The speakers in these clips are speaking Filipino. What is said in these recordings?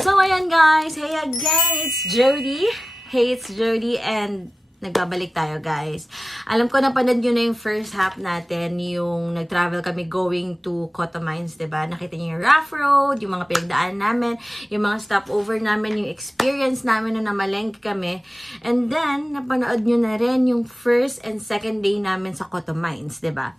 So, ayan guys. Hey again, it's Jody. Hey, it's Jody and nagbabalik tayo guys. Alam ko napanood nyo na yung first half natin, yung nag-travel kami going to Cotto Mines, diba? Nakita nyo yung rough road, yung mga pinagdaan namin, yung mga stopover namin, yung experience namin nung namalengke kami. And then, napanood nyo na rin yung first and second day namin sa Cotto Mines, diba?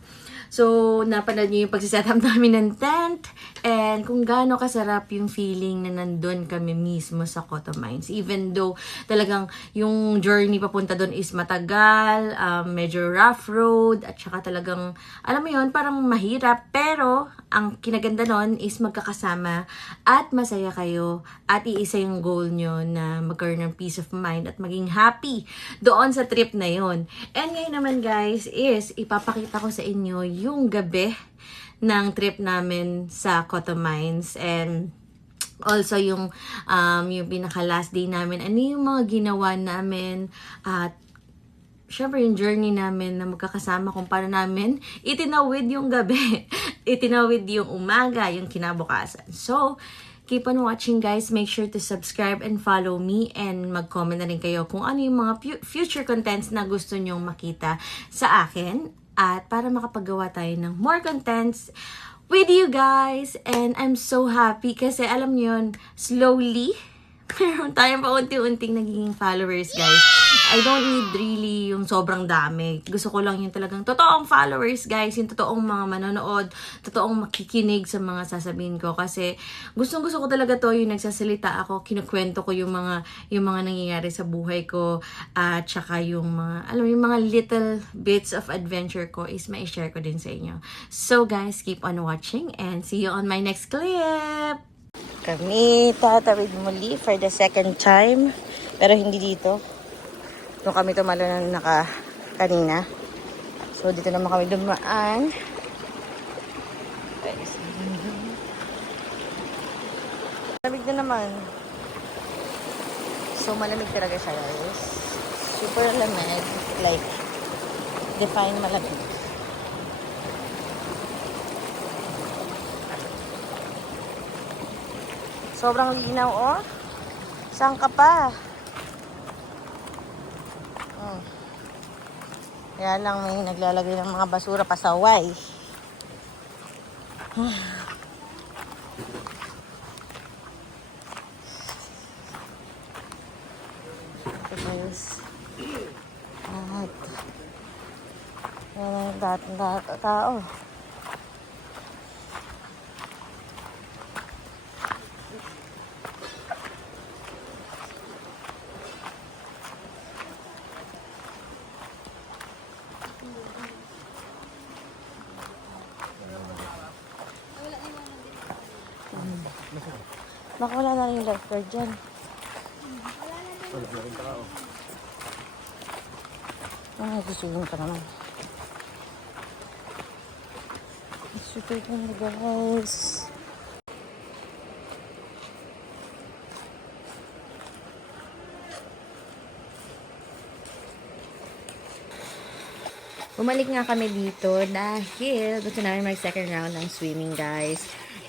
So, napanood niyo yung pagsiset up namin ng tent and kung gaano kasarap yung feeling na nandun kami mismo sa Cotto Mines. Even though talagang yung journey papunta doon is matagal, medyo rough road, at saka talagang, alam mo yun, parang mahirap. Pero, ang kinaganda nun is magkakasama at masaya kayo at iisa yung goal nyo na magkaroon ng peace of mind at maging happy doon sa trip na yun. And ngayon naman guys is ipapakita ko sa inyo yung gabi ng trip namin sa Cotto Mines and also yung pinaka last day namin. Ano yung mga ginawa namin at syempre yung journey namin na magkakasama kung paano namin itinawid yung gabi, itinawid yung umaga, yung kinabukasan. So, keep on watching guys. Make sure to subscribe and follow me and mag-comment na rin kayo kung ano yung mga future contents na gusto nyong makita sa akin at para makapagawa tayo ng more contents with you guys. And I'm so happy kasi alam niyo yun, slowly meron tayong paunti-unting nagiging followers, guys. I don't need really yung sobrang dami. Gusto ko lang yung talagang totoong followers, guys. Yung totoong mga manonood, totoong makikinig sa mga sasabihin ko. Kasi gustong-gusto ko talaga to yung nagsasalita ako, kinukwento ko yung mga nangyayari sa buhay ko. At saka yung mga, alam mo, yung mga little bits of adventure ko is ma-share ko din sa inyo. So, guys, keep on watching and see you on my next clip! Kami tatawid muli for the second time. Pero hindi dito. Doon kami tumalo na kanina. So, dito naman kami dumaan. Malamig na naman. So, malamig talaga siya, guys. Super lamig. Like, define malamig. Sobrang linaw, oh. Saan ka pa? Kaya lang may naglalagay ng mga basura pasaway. Ito guys. At lahat tao. Baka wala na rin yung lifeguard dyan. Wala na rin tao. Nagsusuling pa naman. Super ganda guys. Bumalik nga kami dito dahil gusto namin mag second round ng swimming guys.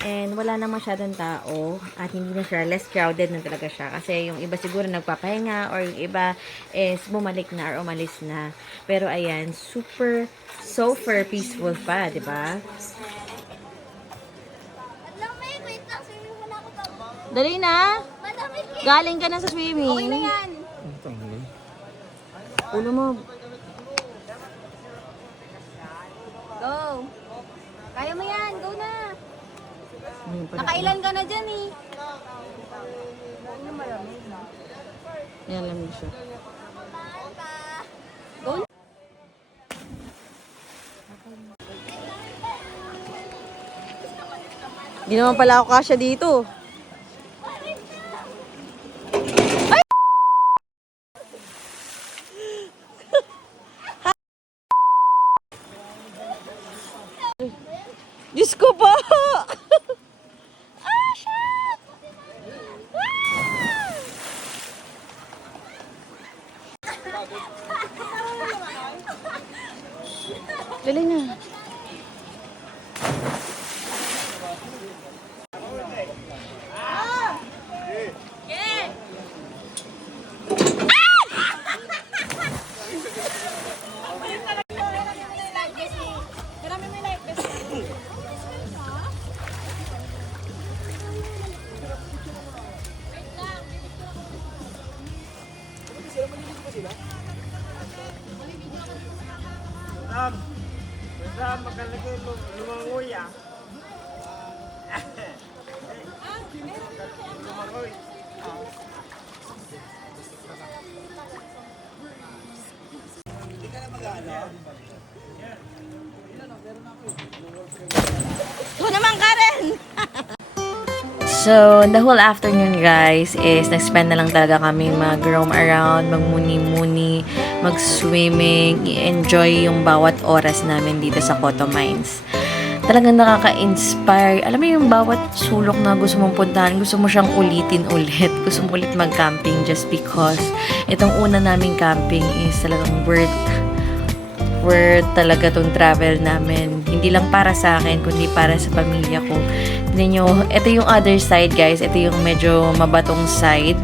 And wala na masyadong tao at hindi na siya, less crowded na talaga siya. Kasi yung iba siguro nagpapahinga or yung iba is bumalik na or umalis na. Pero ayan, super peaceful pa, di ba? Dali na! Galing ka na sa swimming. Okay na yan. Ulo mo. Go. Kaya mo yan. Go na. Nakailan ka na dyan eh. Yan, lamig siya. Go na. Hindi naman pala ako kasya dito. Ay! Diyos ko po! Ah, shit! Dali na. Ito naman, Karen! So, the whole afternoon, guys, is nag-spend na lang talaga kami mag-roam around, magmuni-muni, mag-swimming, i-enjoy yung bawat oras namin dito sa Coto Mines. Talagang nakaka-inspire. Alam mo yung bawat sulok na gusto mong puntahan, gusto mo siyang ulitin ulit. Gusto mo ulit mag-camping just because itong una naming camping is talagang worth talaga tong travel namin. Hindi lang para sa akin, kundi para sa pamilya ko. Tignan nyo, ito yung other side, guys. Ito yung medyo mabatong side.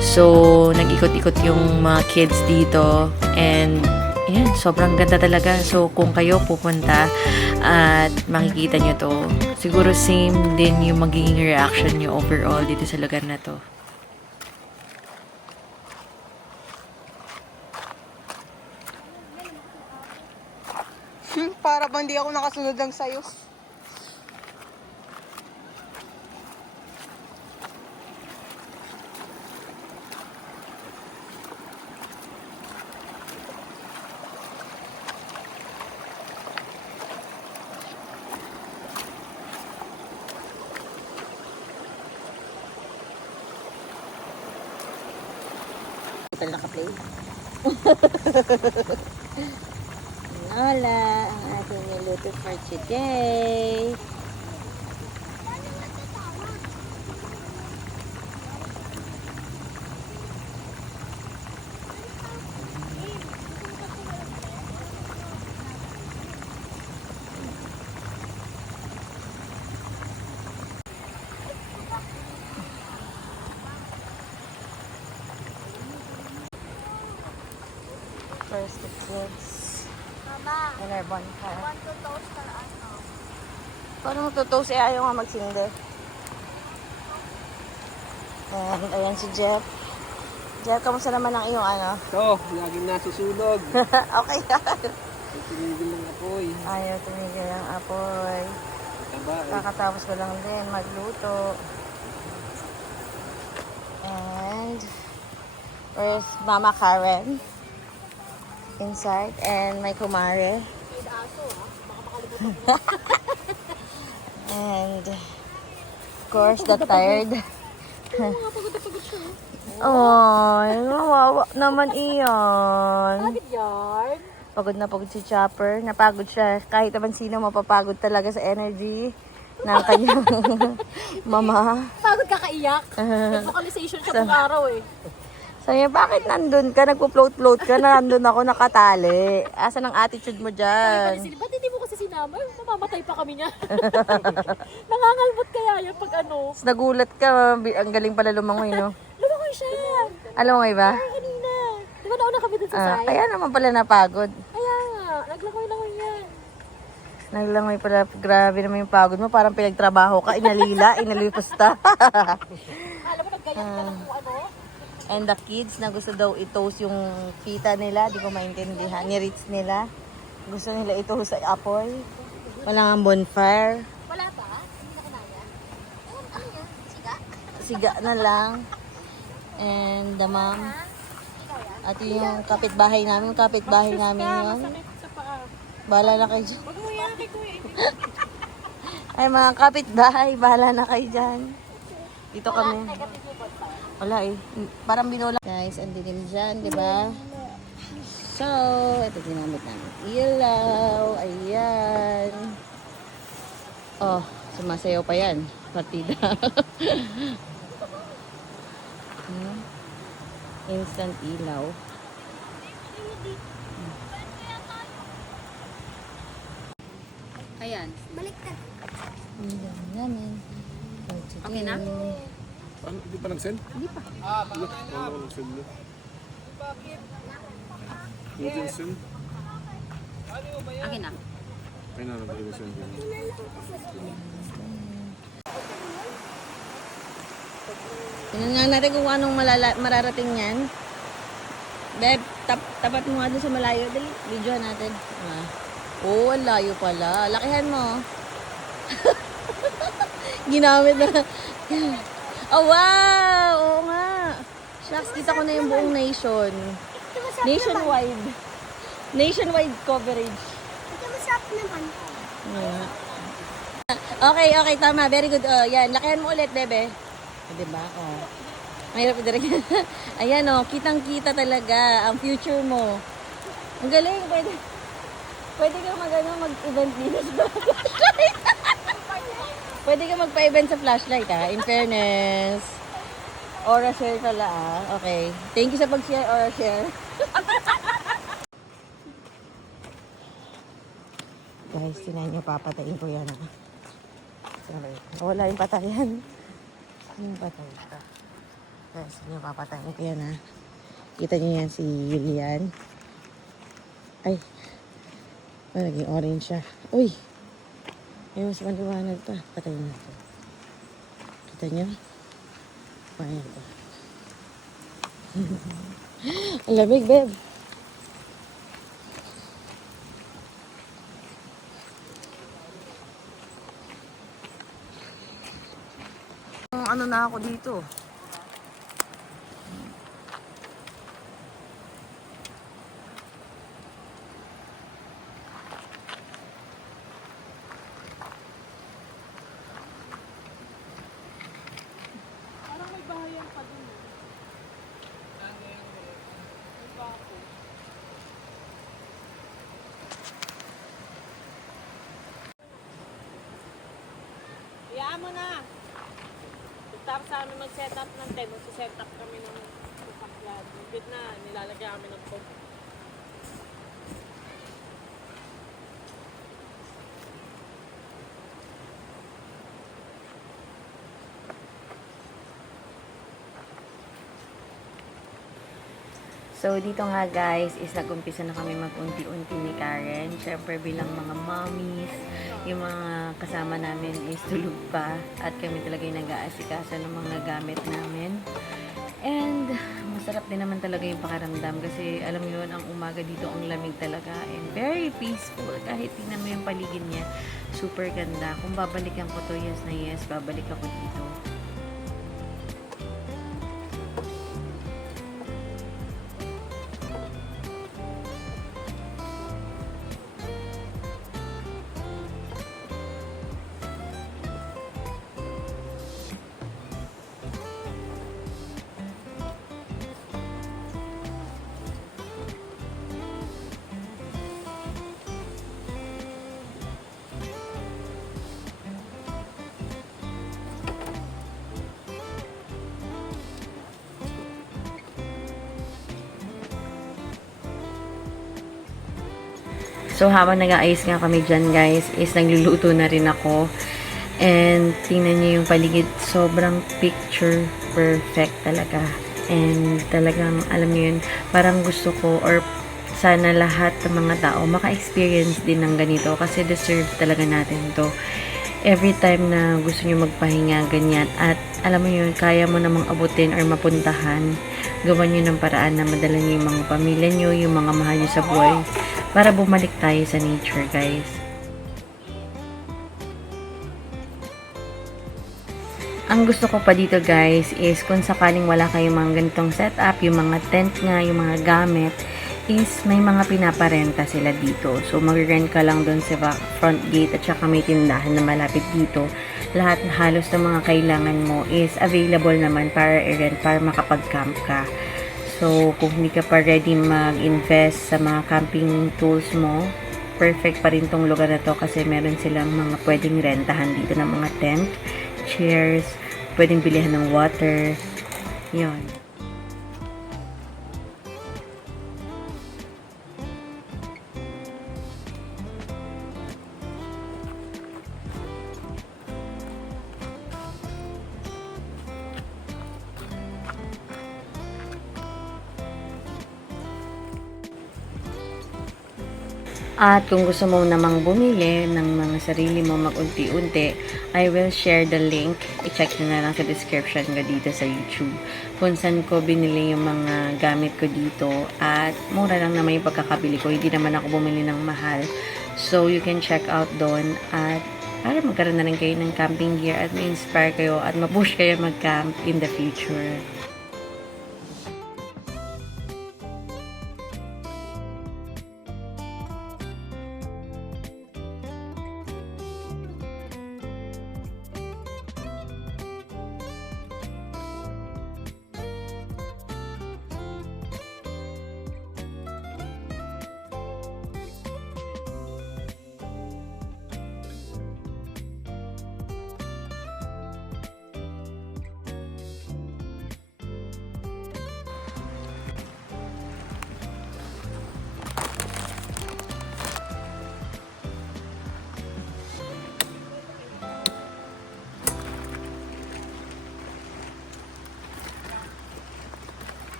So, nag-ikot-ikot yung mga kids dito. And, ayan, sobrang ganda talaga. So, kung kayo pupunta at makikita nyo to, siguro same din yung magiging reaction nyo overall dito sa lugar na to. Para bang di ako nakasunod lang sa'yo. Hotel naka-play. Hola, ang ating niluto for today. First the kids. Mama, And our bonfire. want to toast or ano? Paano magtutoast eh? Ayaw nga magsindi. And ayan si Jeff. Jeff, kamusta naman ang iyong ano? Ito, laging nasusunog. Okay yan. Tumigil ng apoy. Ayaw tumigil ang apoy. Taba eh. Kakatapos ko lang din magluto. And where's Mama Karen? Inside. And my kumare. And of course, the tired. Ay, nawawa naman iyan. Bakit yarn? Pagod na pagod si Chopper. Napagod siya. Kahit naman sino mapapagod talaga sa energy ng kanyang mama. Pagod ka kaiyak. Nag-vocalization siya pang araw eh. Sabi niya, bakit nandun ka? Nagpo-float-float ka na nandun ako nakatali. Asan ang attitude mo dyan? Ba't hindi mo kasi sinama? Mamamatay pa kami niya. Nangangalbot kaya yan pag ano. Tapos nagulat ka. Ang galing pala lumangoy, no? Lumangoy siya. Alam mo ba? Ay, kanina. Di ba nauna kami dun sa side? Kaya naman pala napagod. Kaya nga. Naglangoy-langoy yan. Naglangoy pala. Grabe naman yung pagod mo. Parang pinagtrabaho ka. Inalila. Inalipusta. Alam mo, naggayak ka ng kung ano. And the kids na gusto daw i-toast yung pita nila. Di ko maintindihan. Ni-reach nila. Gusto nila i-toast sa apoy. Wala nga bonfire. Wala pa? Hindi na kinaya? Ano yan? Siga? Siga na lang. And the mom. At yung kapitbahay namin. Yung kapitbahay namin yun. Masakit sa paa. Bahala na kayo dyan. Huwag mo yan kay Kuya. Ay, mga kapitbahay, bahala na kayo dyan. Dito kami. Wala eh. Parang binola. Guys, ang dilim dyan, di ba? So, ito ginamit namin. Ilaw. Ayan. Oh, sumasayaw pa yan. Partida. Instant ilaw. Ayan. Ang dami namin. Okay na? Ano, hindi pa nag-send? Hindi pa. Ano ka nag-send mo? Hindi din send? Akin na. Ay na, nag-send yun. Tingnan nga natin kung anong mararating yan. Beb, tapat mo nga dun sa malayo. Dali, videohan natin. Oh, ang layo pala. Lakihan mo. Ginamit na. Oh, wow! Oo nga. Shucks, kita ko na yung buong nation. Nationwide. Nationwide coverage. Ito masarap naman. Yeah. Okay, okay, tama. Very good. Yan, lakihan mo ulit, bebe. Diba? Oh. Mahirap direct. Ayan, oh. Kitang-kita talaga ang future mo. Ang galing. Pwede ka mag-event dito sa flashlight. Pwede ka magpa-event sa flashlight, ha? In fairness. Aura share pala, ah. Okay. Thank you sa pag-share, Aura share. Guys, tinahin nyo, papatayin ko yan, ah. Sorry. Wala yung patayan. Yung patay ka. Guys, yun yung papatayin ko yan, ah. Kita nyo yan si Julian. Ay. Oh, naging orange siya. Uy! Ay, mas maliwanag pa. Patayin natin. Kita nyo? Ayan pa. Ang lamig, babe. Ano na ako dito? Parang may bahayan pa dun. May bako. Iyaan mo na. Tapos sa amin mag-set up ng tent, mag-set up kami ng sasakyan. Higit na, nilalagyan kami ng pump. So, dito nga guys, is nag-umpisa na kami mag-unti-unti ni Karen. Siyempre, bilang mga mommies, yung mga kasama namin is tulog pa. At kami talaga yung nag-aasikaso ng mga gamit namin. And, masarap din naman talaga yung pakiramdam. Kasi, alam mo yun, ang umaga dito, ang lamig talaga. And very peaceful. Kahit tingnan mo yung paligid niya, super ganda. Kung babalikan ko to, yes na yes, babalik ako dito. So, habang nag-aayos nga kami dyan, guys, is nagluluto na rin ako. And, tingnan niyo yung paligid. Sobrang picture perfect talaga. And, talagang, alam niyo yun, parang gusto ko, or sana lahat ng mga tao maka-experience din ng ganito. Kasi deserve talaga natin to. Every time na gusto niyo magpahinga, ganyan. At, alam mo yun, kaya mo namang abutin or mapuntahan. Gawan niyo ng paraan na madala niyo yung mga pamilya niyo, yung mga mahal niyo sa buhay. Para bumalik tayo sa nature, guys. Ang gusto ko pa dito, guys, is kung sakaling wala kayong mga ganitong setup, yung mga tent nga, yung mga gamit, is may mga pinaparenta sila dito. So, mag-rent ka lang doon sa front gate at saka may tindahan na malapit dito. Lahat halos ng mga kailangan mo is available naman para i-rent, para makapag-camp ka. So, kung hindi ka pa ready mag-invest sa mga camping tools mo, perfect pa rin tong lugar na to kasi meron silang mga pwedeng rentahan dito ng mga tent, chairs, pwedeng bilihan ng water. Yun. At kung gusto mo namang bumili ng mga sarili mo mag-unti-unti, I will share the link. I-check nyo na lang sa description ko dito sa YouTube. Kung saan ko binili yung mga gamit ko dito. At mura lang naman yung pagkakabili ko. Hindi naman ako bumili ng mahal. So, you can check out doon. At para magkaroon na rin kayo ng camping gear at ma-inspire kayo at ma-push kayo mag-camp in the future.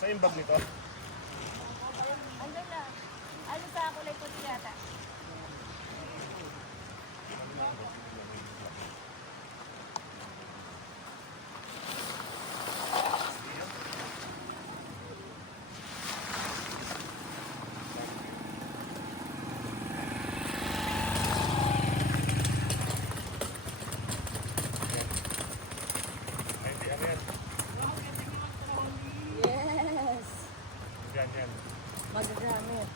Saan yung bag nito? Andun na. Ano sa kulay puti yata? Ay, hindi. Ano yan? Yes! Yan, yan. Magagamit.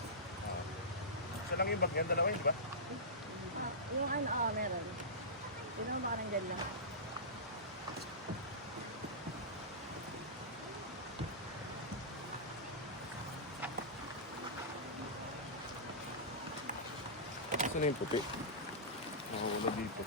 Isa lang yung bag yan. Dalawa yun, di ba? Yung ano, meron. Yun ang parang dyan lang. Saan na yung puti? Wala dito.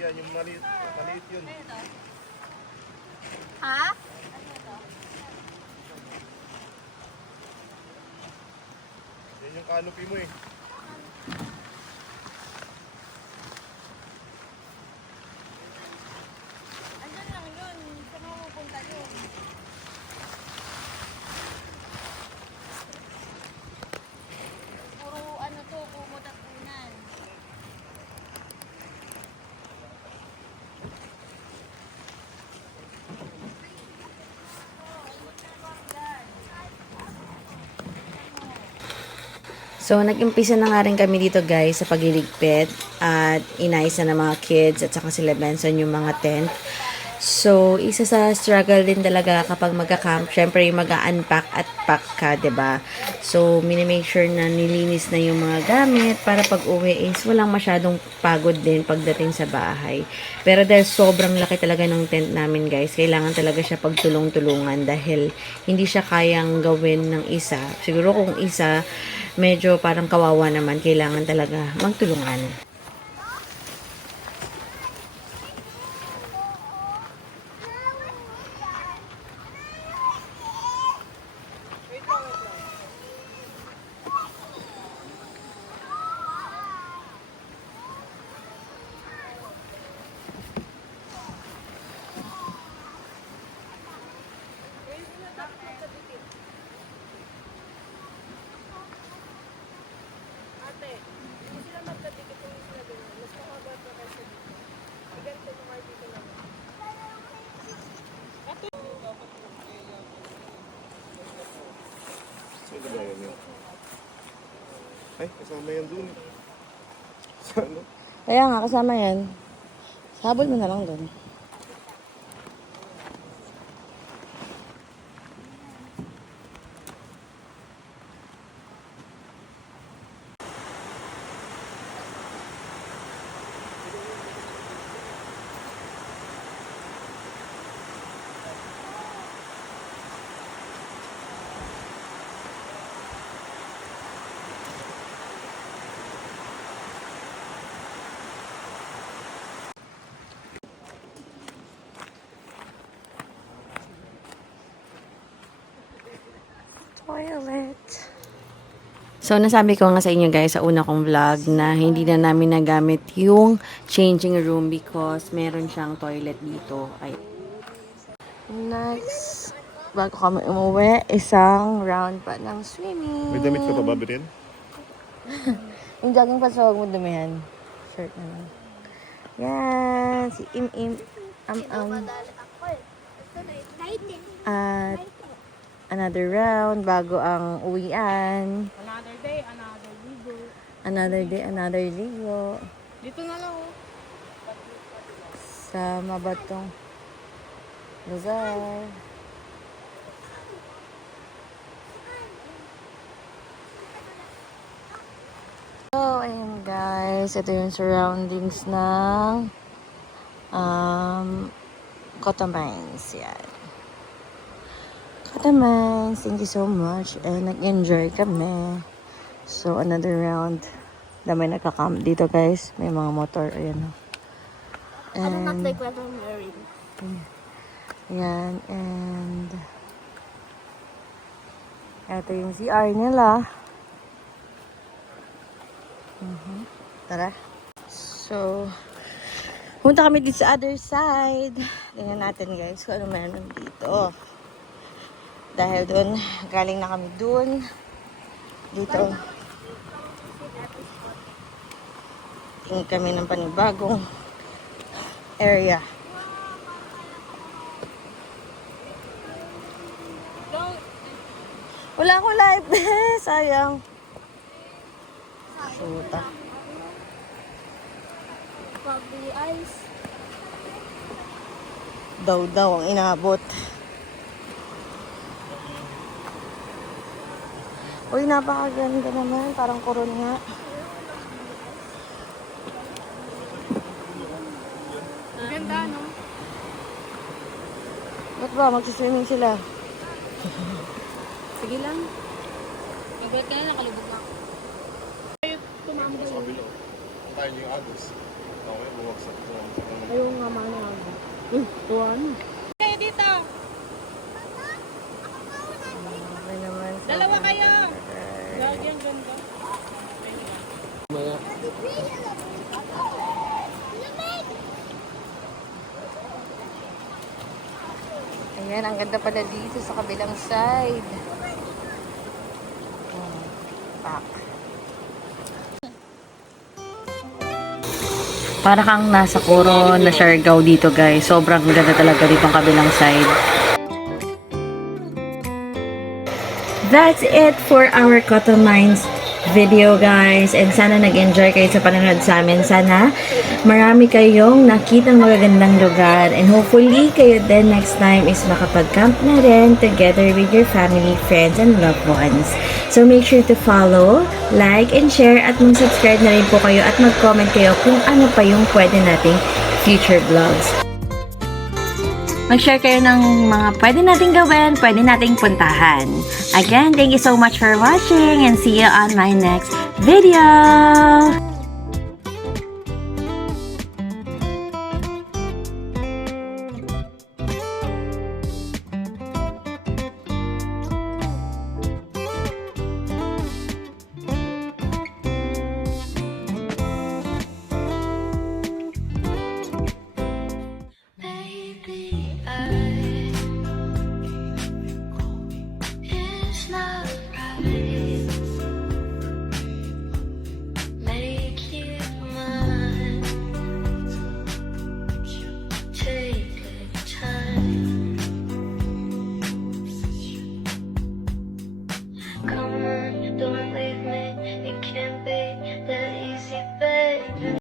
Yan, yung maliit. Maliit yun. Ha? Yan yung canopy mo eh. Andyan lang yun. Saan mo pupunta yun? Puro ano to, kumot at unan. So, nag-umpisa na nga rin kami dito guys sa pagliligpit at inayos na ng mga kids at saka sila Benson yung mga tent. So, isa sa struggle din talaga kapag magka-camp, syempre yung mag-unpack at pack ka, 'di ba? So, minimake sure na nilinis na yung mga gamit para pag uwi is walang masyadong pagod din pagdating sa bahay. Pero dahil sobrang laki talaga ng tent namin guys, kailangan talaga siya pagtulong-tulungan dahil hindi siya kayang gawin ng isa. Siguro kung isa, medyo parang kawawa naman, kailangan talaga magtulungan. Ay, kasama yan dun. Sa ano? Kaya nga, kasama yan. Sabol mo na lang doon. Toilet. So, nasabi ko nga sa inyo guys sa una kong vlog na hindi na namin nagamit yung changing room because meron siyang toilet dito. Ay. Next, bago kami umuwi, isang round pa ng swimming. May damit ka pa ba, Birin? Yung jogging pa sa huwag mo dumihan. Shirt na lang. Yan, si Im-Im. At another round bago ang uwian. Another day, another ligo. Another day, another ligo. Dito na lang oh. Sa Mabatong Lugar. So, ayun guys. Ito yung surroundings ng Cotamines. Yan. Cotamines. Thank you so much. And nag-enjoy kami. So, another round. Dami nagka-camp dito guys. May mga motor. Ayan. And, Weather Marine. yan. And, ito yung CR nila. Tara. So, punta kami dito sa other side. Tingnan natin guys kung ano meron dito. Dahil doon, galing na kami doon. Dito. Tingin kami ng panibagong area. Wala akong live. Sayang. Suta. Bobby Ice. Daw ang inabot. Uy, napakaganda naman. Parang koron nga. Ganda, no? Ba't ba? Magsiswimming sila. Sige lang. Magbalik ka na, nakalubog na ako. Sa kabilo. Tayo niyo yung agos. Okay, bumagsak. Ayaw nga mana ako. Tuwan. Kayo dito. Okay naman. Dalawa kayo. Lagi ang ganda. Maya. Ayan, ang ganda pala dito sa kabilang side. Pak. Para kang nasa Coron na Siargao dito guys. Sobrang ganda talaga dito ang kabilang side. That's it for our Cotamines video guys. And sana nag-enjoy kayo sa panonood sa amin. Sana marami kayong nakitang magagandang lugar. And hopefully kayo din next time is makapag-camp na rin together with your family, friends, and loved ones. So make sure to follow, like, and share at mag-subscribe na rin po kayo at mag-comment kayo kung ano pa yung pwede nating future vlogs. Mag-share kayo ng mga pwede nating gawin, pwede nating puntahan. Again, thank you so much for watching and see you on my next video!